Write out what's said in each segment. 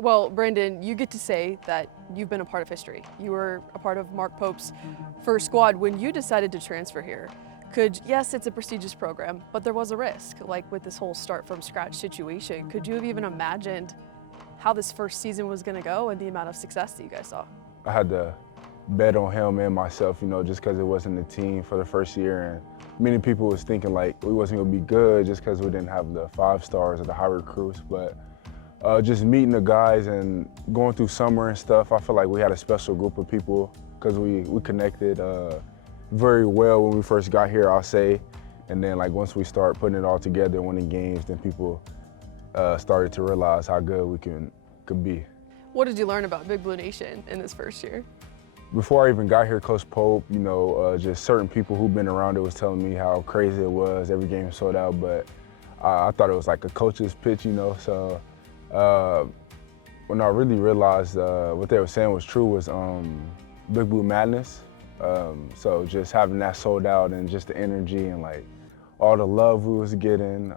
Well, Brandon, you get to say that you've been a part of history. You were a part of Mark Pope's first squad when you decided to transfer here. Yes, it's a prestigious program, but there was a risk, like with this whole start from scratch situation. Could you have even imagined how this first season was going to go and the amount of success that you guys saw? I had to bet on him and myself, just because it wasn't a team for the first year. And many people was thinking like we wasn't going to be good just because we didn't have the 5 stars or the high recruits. But just meeting the guys and going through summer and stuff, I feel like we had a special group of people because we connected very well when we first got here, I'll say. And then like once we start putting it all together and winning games, then people started to realize how good we could be. What did you learn about Big Blue Nation in this first year? Before I even got here, Coach Pope, just certain people who've been around it was telling me how crazy it was. Every game sold out, but I thought it was like a coach's pitch, So when I really realized what they were saying was true was Big Blue Madness. So just having that sold out and just the energy and like all the love we was getting,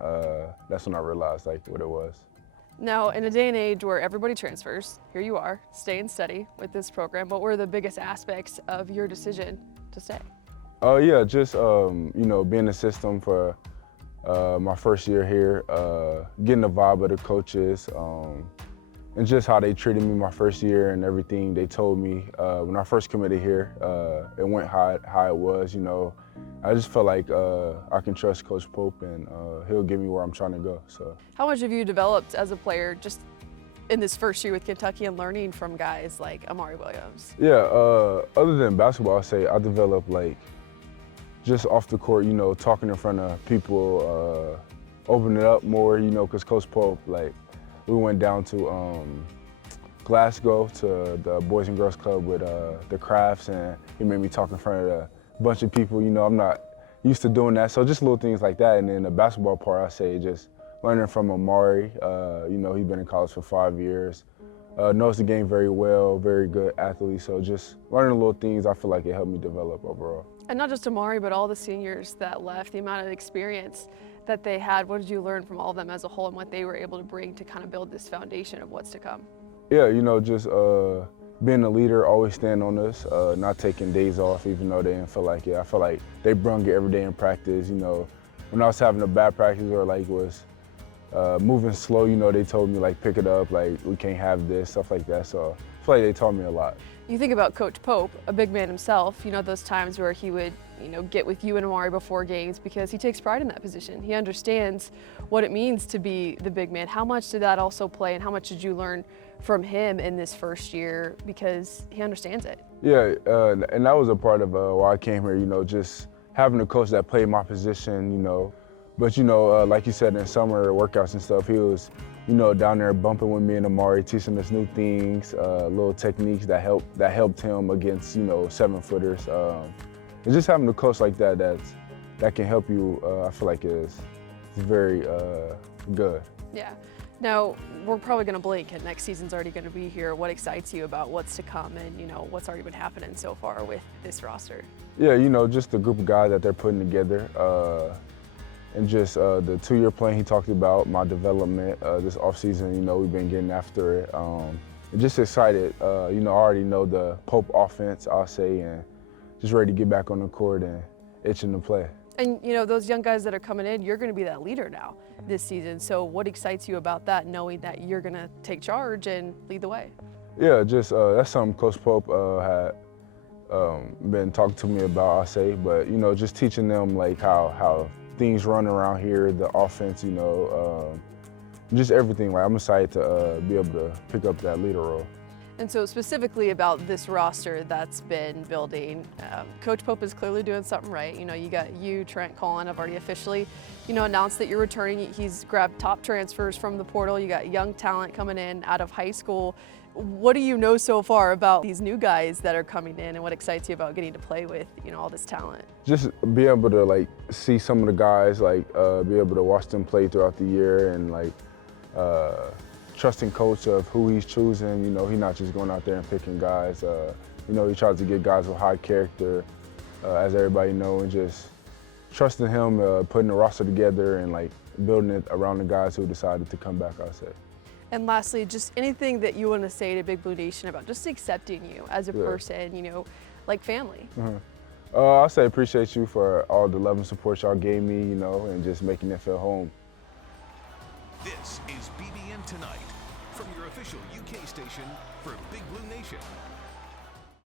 that's when I realized like what it was. Now, in a day and age where everybody transfers, here you are, staying steady with this program. What were the biggest aspects of your decision to stay? Yeah, just being in the system for my first year here, getting the vibe of the coaches, and just how they treated me my first year and everything they told me when I first committed here. It went how it was, I just felt like I can trust Coach Pope and he'll get me where I'm trying to go. So, how much have you developed as a player just in this first year with Kentucky and learning from guys like Amari Williams? Yeah, other than basketball, I say I developed like just off the court, talking in front of people, opening it up more, because Coach Pope, like, we went down to Glasgow to the Boys and Girls Club with the Crafts, and he made me talk in front of a bunch of people. I'm not used to doing that, so just little things like that. And then the basketball part, I say just learning from Amari. He's been in college for 5 years, knows the game very well, very good athlete. So just learning little things, I feel like it helped me develop overall. And not just Amari, but all the seniors that left, the amount of experience that they had. What did you learn from all of them as a whole and what they were able to bring to kind of build this foundation of what's to come? Yeah, just being a leader, always stand on us, not taking days off even though they didn't feel like it. I feel like they brung it every day in practice. When I was having a bad practice or like was moving slow, they told me like pick it up, like we can't have this, stuff like that. So I feel like they taught me a lot. You think about Coach Pope, a big man himself, those times where he would, get with you and Amari before games because he takes pride in that position. He understands what it means to be the big man. How much did that also play and how much did you learn from him in this first year because he understands it? Yeah, and that was a part of why I came here, just having a coach that played my position, But, like you said, in summer workouts and stuff, he was, down there bumping with me and Amari, teaching us new things, little techniques that helped him against, 7-footers. And just having a coach like that can help you, I feel like it's very good. Yeah. Now, we're probably going to blink and next season's already going to be here. What excites you about what's to come and, what's already been happening so far with this roster? Yeah, just the group of guys that they're putting together. And just the 2-year plan he talked about, my development this offseason, we've been getting after it. And just excited, I already know the Pope offense, I'll say, and just ready to get back on the court and itching to play. And, those young guys that are coming in, you're going to be that leader now this season. So what excites you about that, knowing that you're going to take charge and lead the way? Yeah, just that's something Coach Pope had been talking to me about, I'll say. But, just teaching them, like, how things run around here, the offense, just everything. Like I'm excited to be able to pick up that leader role. And so specifically about this roster that's been building, Coach Pope is clearly doing something right. You got Trent, Colin have already officially, announced that you're returning. He's grabbed top transfers from the portal. You got young talent coming in out of high school. What do you know so far about these new guys that are coming in and what excites you about getting to play with, all this talent? Just be able to like see some of the guys, like be able to watch them play throughout the year and like trusting coach of who he's choosing. He's not just going out there and picking guys. He tries to get guys with high character, as everybody knows, and just trusting him, putting the roster together and like building it around the guys who decided to come back, I'd say. And lastly, just anything that you want to say to Big Blue Nation about just accepting you as a person, you know, like family. I'll say appreciate you for all the love and support y'all gave me, you know, and just making it feel home. This is BBN Tonight from your official UK station for Big Blue Nation.